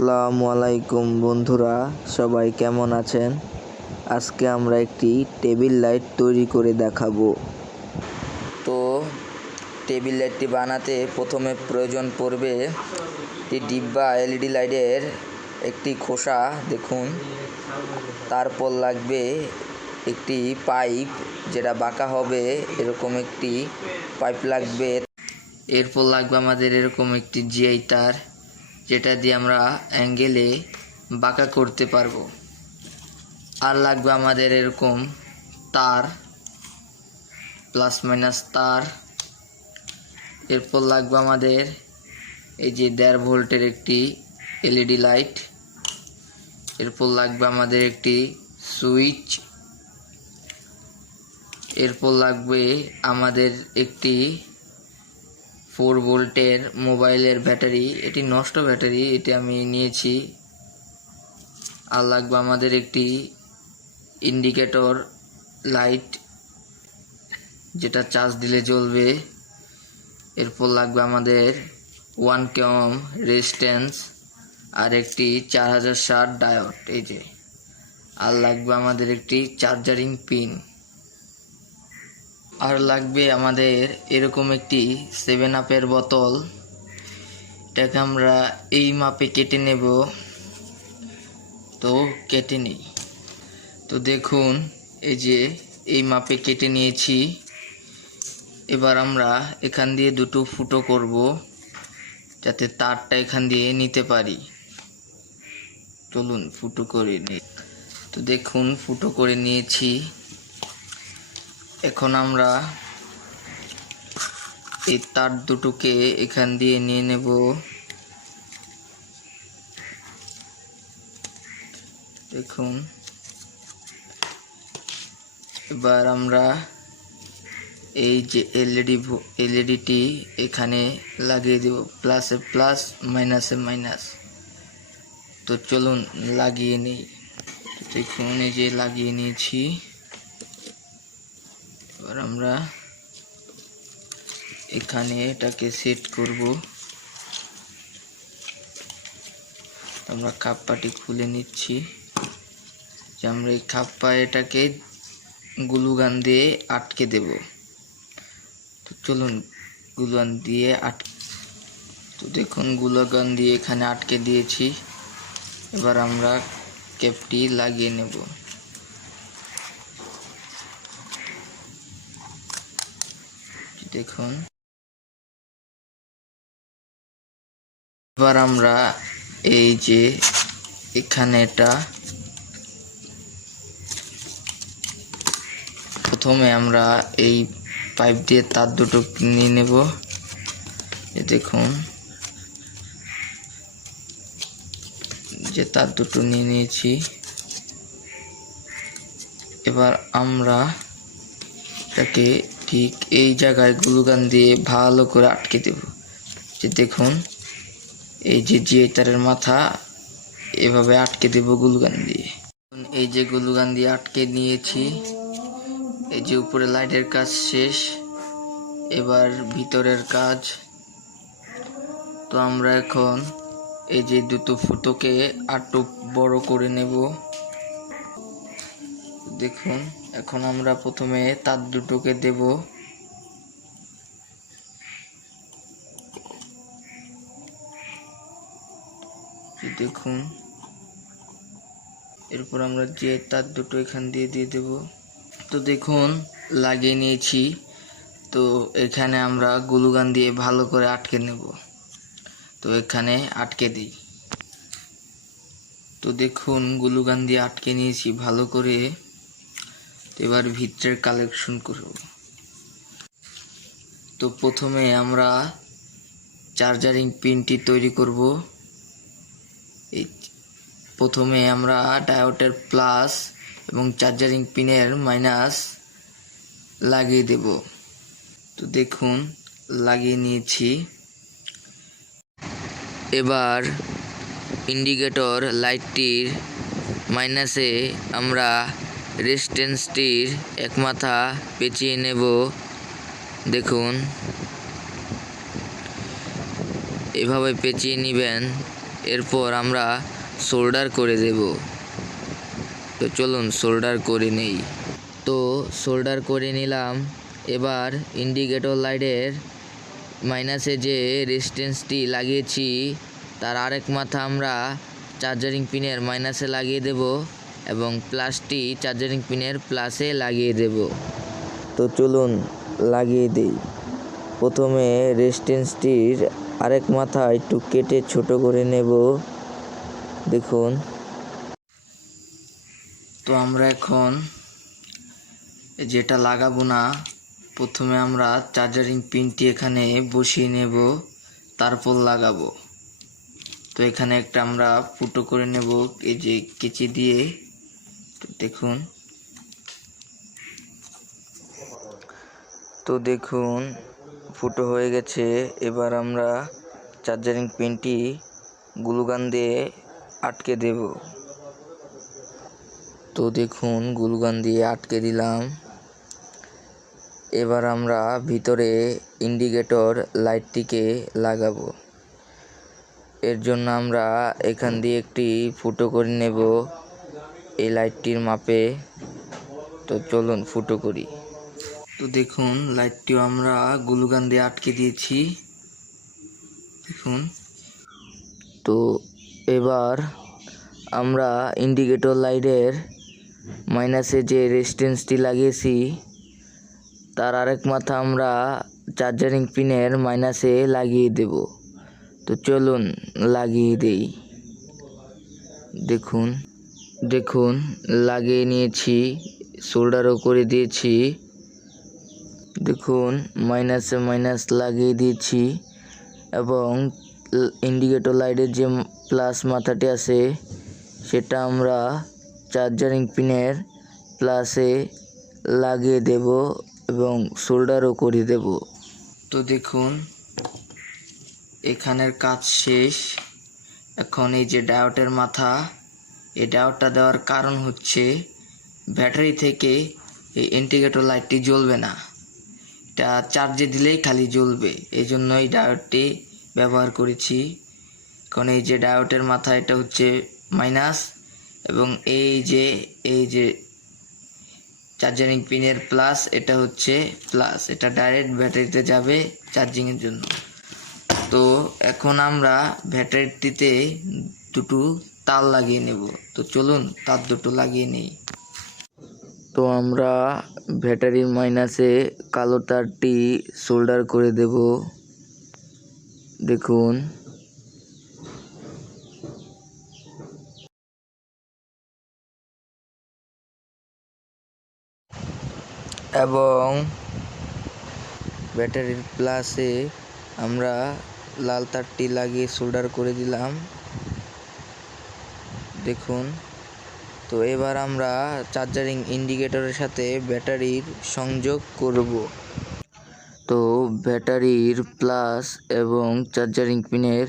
আসসালামু আলাইকুম বন্ধুরা, সবাই কেমন আছেন? আজকে আমরা একটি টেবিল লাইট তৈরি করে দেখাবো। তো টেবিল লাইটটি বানাতে প্রথমে প্রয়োজন পড়বে একটি ডিব্বা এলইডি লাইটের একটি খোসা দেখুন, তারপর লাগবে একটি পাইপ যেটা বাঁকা হবে, এরকম একটি পাইপ লাগবে। এরপর লাগবে আমাদের এরকম একটি জিআই তার, যেটা দিয়ে আমরা অ্যাঙ্গেলে বাঁকা করতে পারবো। আর লাগবে আমাদের এরকম তার, প্লাস মাইনাস তার। এরপর লাগবে আমাদের এই যে 1.5 ভোল্টের একটি এলইডি লাইট। এরপর লাগবে আমাদের একটি সুইচ। এরপর লাগবে আমাদের একটি 4 ভোল্টের মোবাইলের ব্যাটারি, এটি নষ্ট ব্যাটারি, এটি আমি নিয়েছি। আর লাগবে আমাদের একটি ইন্ডিকেটর লাইট, যেটা চার্জ দিলে জ্বলবে। এরপর লাগবে আমাদের 1 ওহম রেজিস্ট্যান্স আর একটি 4060 ডায়োড, এই যে। আর লাগবে আমাদের একটি চার্জারিং পিন। আর লাগবে আমাদের এরকম একটি 7 আপের বোতল, এটাকে আমরা এই মাপে কেটে নেব। তো কেটে নিই। তো দেখুন, এই যে এই মাপে কেটে নিয়েছি। এবার আমরা এখান দিয়ে দুটো ফুটো করব, যাতে তারটা এখান দিয়ে নিতে পারি। চলুন ফুটো করে নিই। তো দেখুন, ফুটো করে নিয়েছি। এখন আমরা এই তার দুটোকে এখান দিয়ে নিয়ে নেব। দেখুন, এবার আমরা এই যে এলইডিটি এখানে লাগিয়ে দেব, প্লাসে প্লাস মাইনাসে মাইনাস। তো চলুন লাগিয়ে নিই। দেখুন, এই যে লাগিয়ে নিয়েছি। এবার আমরা এখানে এটাকে সেট করব। আমরা কাপ্পাটি খুলে নিচ্ছি, যে আমরা এই কাপ্পা এটাকে গ্লু গান দিয়ে আটকে দেব। তো চলুন গ্লু গান দিয়ে তো দেখুন, গ্লু গান দিয়ে এখানে আটকে দিয়েছি। এবার আমরা ক্যাপটি লাগিয়ে নেব। দেখুন, এবার আমরা এই যে এখানে এটা প্রথমে আমরা এই পাইপ দিয়ে তার দুটো নিয়ে নেব। দেখুন, যে তার দুটো নিয়ে নিয়েছি। এবার আমরা এটাকে ঠিক এই জায়গায় গ্লু গান দিয়ে ভালো করে আটকে দেব। যে দেখুন, এই যে জিআই তারের মাথা এভাবে আটকে দেব গ্লু গান দিয়ে। এই যে গ্লু গান দিয়ে আটকে নিয়েছি। এই যে উপরে লাইটের কাজ শেষ, এবার ভিতরের কাজ। তো আমরা এখন এই যে দুটো ফুটোকে আরটু বড় করে নেব। দেখুন, এখন আমরা প্রথমে তার দুটোকে দেব। দেখুন, এরপর আমরা যে তার দুটো এখান দিয়ে দেব। তো দেখুন, লাগিয়ে নিয়েছি। তো এখানে আমরা গ্লু গান দিয়ে ভালো করে আটকে নেব। তো এখানে আটকে দিই। তো দেখুন, গ্লু গান দিয়ে আটকে নিয়েছি ভালো করে। এবার ভিতরের কালেকশন করব। তো প্রথমে আমরা চার্জারিং পিনটি তৈরি করব। এই প্রথমে আমরা ডায়োডের প্লাস এবং চার্জারিং পিনের মাইনাস লাগিয়ে দেব। তো দেখুন, লাগিয়ে নিয়েছি। এবার ইন্ডিকেটর লাইটটির মাইনাসে আমরা রেজিস্ট্যান্সটির এক মাথা পেঁচিয়ে নেব। দেখুন, এভাবে পেঁচিয়ে নেবেন, এরপর আমরা সোল্ডার করে দেব। তো চলুন সোল্ডার করে নেই। তো সোল্ডার করে নিলাম। এবার ইন্ডিকেটর লাইটের মাইনাসে যে রেজিস্ট্যান্সটি লাগিয়েছি তার আরেক মাথা আমরা চার্জারিং পিনের মাইনাসে লাগিয়ে দেব এবং প্লাসটি চার্জারিং পিনের প্লাসে লাগিয়ে দেব। তো চলুন লাগিয়ে দেই। প্রথমে রেজিস্ট্যান্সটির আরেক মাথা একটু কেটে ছোট করে নেব। দেখুন। তো আমরা এখন যেটা লাগাবো না, প্রথমে আমরা চার্জারিং পিনটি এখানে বসিয়ে নেব, তারপর লাগাবো। তো এখানে একটা আমরা ফুটো করে নেব এই যে কেচি দিয়ে। তো দেখুন। তো দেখুন ফুটো হয়ে গেছে। এবার আমরা চার্জারিং পিনটি গ্লুগান দিয়ে আটকে দেব। তো দেখুন গ্লুগান দিয়ে আটকে দিলাম। এবার আমরা ভিতরে ইন্ডিকেটর লাইটটিকে লাগাবো। এর জন্য আমরা এখান দিয়ে একটি ফুটো করে নেব এই লাইটটির মাপে। তো চলুন ফুটো করি। তো দেখুন লাইটটিও আমরা গ্লুগান দিয়ে আটকে দিয়েছি। দেখুন। তো এবার আমরা ইন্ডিকেটর লাইটের মাইনাসে যে রেজিস্ট্যান্সটি লাগিয়েছি তার আরেক মাথা আমরা চার্জারিং পিনের মাইনাসে লাগিয়ে দেব। তো চলুন লাগিয়ে দেই। দেখুন লাগিয়ে নিয়েছি, সোল্ডারও করে দিয়েছি। দেখুন মাইনাসে মাইনাস লাগিয়ে দিয়েছি এবং ইন্ডিকেটর লাইটের যে প্লাস মাথাটি আছে সেটা আমরা চার্জারিং পিনের প্লাসে লাগিয়ে দেব এবং সোল্ডারও করে দেব। তো দেখুন এখানের কাজ শেষ। এখন এই যে ডায়োডের মাথা, এই ডায়োডটা দেওয়ার কারণ হচ্ছে ব্যাটারি থেকে এই ইন্ডিকেটর লাইটটি জ্বলবে না, এটা চার্জে দিলেই খালি জ্বলবে। এই জন্য এই ডায়োডটি ব্যবহার করেছি। এখন এই যে ডায়োডের মাথা এটা হচ্ছে মাইনাস এবং এই যে চার্জারিং পিনের প্লাস এটা হচ্ছে প্লাস, এটা ডাইরেক্ট ব্যাটারিতে যাবে চার্জিংয়ের জন্য। তো এখন আমরা ব্যাটারিটিতে দুটো তার লাগিয়ে নেব। তো চলুন তার দুটো লাগিয়ে নেই। তো আমরা ব্যাটারির মাইনাসে কালো তারটি সোল্ডার করে দেব। দেখুন। এবং ব্যাটারির প্লাসে আমরা লাল তারটি লাগিয়ে সোল্ডার করে দিলাম। দেখুন। তো এবার আমরা চার্জারিং ইন্ডিকেটরের সাথে ব্যাটারির সংযোগ করব। তো ব্যাটারির প্লাস এবং চার্জারিং পিনের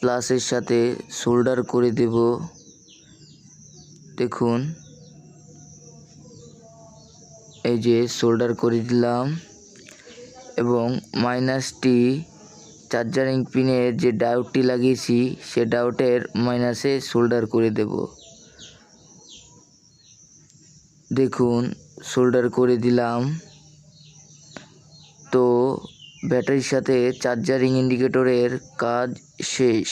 প্লাসের সাথে সোল্ডার করে দেব। দেখুন এই যে সোল্ডার করে দিলাম এবং মাইনাসটি চার্জারিং পিনের যে ডায়োডটি লাগিয়েছি সে ডায়োডের মাইনাসে সোল্ডার করে দেব। দেখুন সোল্ডার করে দিলাম। তো ব্যাটারির সাথে চার্জারিং ইন্ডিকেটরের কাজ শেষ।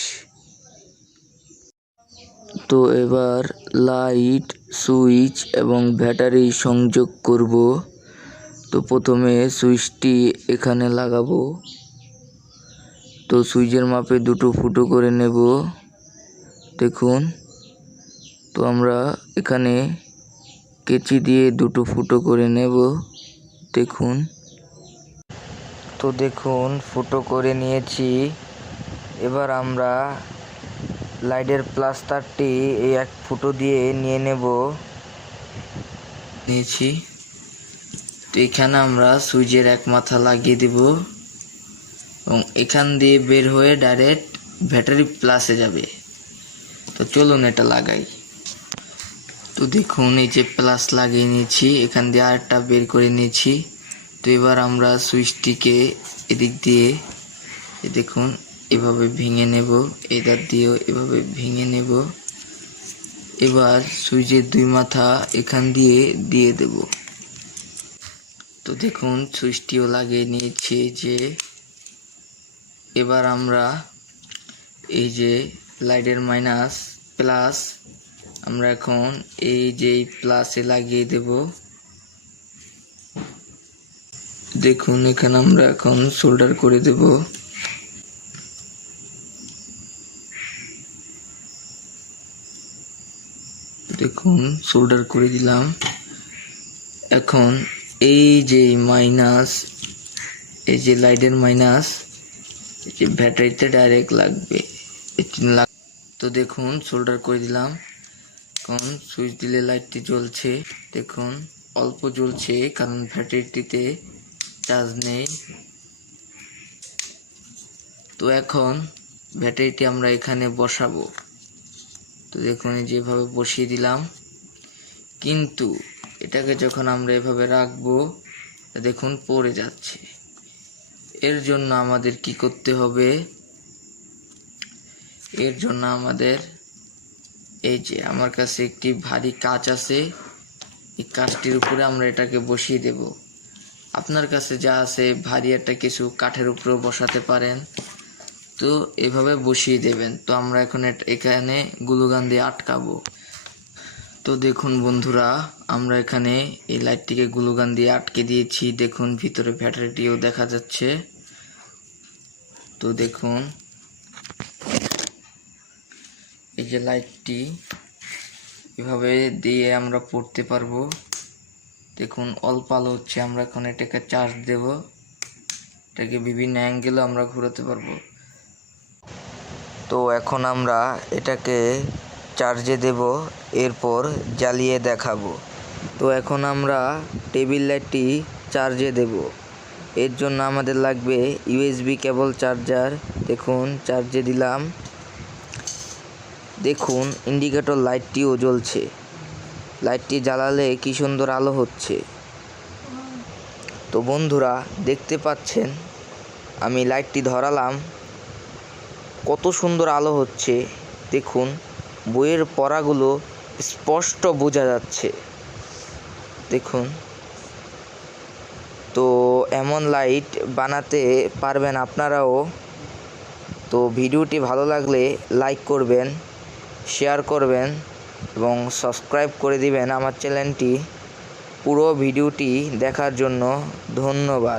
তো এবার লাইট, সুইচ এবং ব্যাটারি সংযোগ করব। তো প্রথমে সুইচটি এখানে লাগাবো। তো সুইচের মাপে দুটো ফুটো করে নেব। দেখুন। তো আমরা এখানে কেচি দিয়ে দুটো ফুটো করে নেব। দেখুন। তো দেখুন ফুটো করে নিয়েছি। এবার আমরা লাইটের প্লাস তারটি এই এক ফুটো দিয়ে নিয়ে নিয়েছি। তো এখানে আমরা সুইচের এক মাথা লাগিয়ে দেব এবং এখান দিয়ে বের হয়ে ডাইরেক্ট ব্যাটারি প্লাসে যাবে। তো চলুন এটা লাগাই। তো দেখুন এই যে প্লাস লাগিয়ে নিয়েছি, এখান দিয়ে আরেকটা বের করে নিয়েছি। তো এবার আমরা সুইচটিকে এদিক দিয়ে দেখুন এভাবে ভেঙে নেব, এই দাঁত দিয়েও এভাবে ভেঙে নেব। এবার সুইচের দুই মাথা এখান দিয়ে দিয়ে দেব। তো দেখুন সুইচটিও লাগিয়ে নিয়েছি। যে এবার আমরা এই যে লাইটের মাইনাস প্লাস আমরা এখন এই যে প্লাসে লাগিয়ে দেব। দেখুন এখানে আমরা এখন সোল্ডার করে দেব। দেখুন সোল্ডার করে দিলাম। এখন এই যে মাইনাস, এই যে লাইটের মাইনাস এই যে ব্যাটারিতে ডাইরেক্ট লাগবে। তো দেখুন সোল্ডার করে দিলাম। এখন সুইচ দিলে লাইটটি জ্বলছে। দেখুন অল্প জ্বলছে কারণ ব্যাটারিটিতে চার্জ নেই। তো এখন ব্যাটারিটি আমরা এখানে বসাবো। তো দেখুন যেভাবে বসিয়ে দিলাম, কিন্তু এটাকে যখন আমরা এভাবে রাখবো দেখুন পড়ে যাচ্ছে। এর জন্য আমাদের কি করতে হবে? এর জন্য আমাদের এই যে আমার কাছে একটি ভারী কাঁচ আছে, এই কাঁচটির উপরে আমরা এটাকে বসিয়ে দেব। আপনার কাছে যা আছে ভারী একটা কিছু কাঠের উপরেও বসাতে পারেন। তো এভাবে বসিয়ে দেবেন। তো আমরা এখন এখানে গ্লুগান দিয়ে আটকাবো। তো দেখুন বন্ধুরা, আমরা এখানে এই লাইটটিকে গ্লুগান দিয়ে আটকে দিয়েছি। দেখুন ভিতরে ব্যাটারিটিও দেখা যাচ্ছে। তো দেখুন এই যে লাইটটি এভাবে দিয়ে আমরা পড়তে পারবো। দেখুন অল্প আলো হচ্ছে, আমরা এখন এটাকে চার্জ দেব। এটাকে বিভিন্ন অ্যাঙ্গেলে আমরা ঘোরাতে পারবো। তো এখন আমরা এটাকে চার্জে দেব, এরপর জ্বালিয়ে দেখাবো। তো এখন আমরা টেবিল লাইটটি চার্জে দেব। এর জন্য আমাদের লাগবে ইউএসবি কেবল চার্জার। দেখুন চার্জে দিলাম। দেখুন ইন্ডিকেটর লাইটটিও জ্বলছে। লাইটটি জ্বালালে কি সুন্দর আলো হচ্ছে। তো বন্ধুরা দেখতে পাচ্ছেন আমি লাইটটি ধরালাম, কত সুন্দর আলো হচ্ছে। দেখুন বইয়ের পড়াগুলো স্পষ্ট বোঝা যাচ্ছে। দেখুন, তো এমন লাইট বানাতে পারবেন আপনারাও। তো ভিডিওটি ভালো লাগলে লাইক করবেন, শেয়ার করবেন এবং সাবস্ক্রাইব করে দিবেন আমার চ্যানেলটি। পুরো ভিডিওটি দেখার জন্য ধন্যবাদ।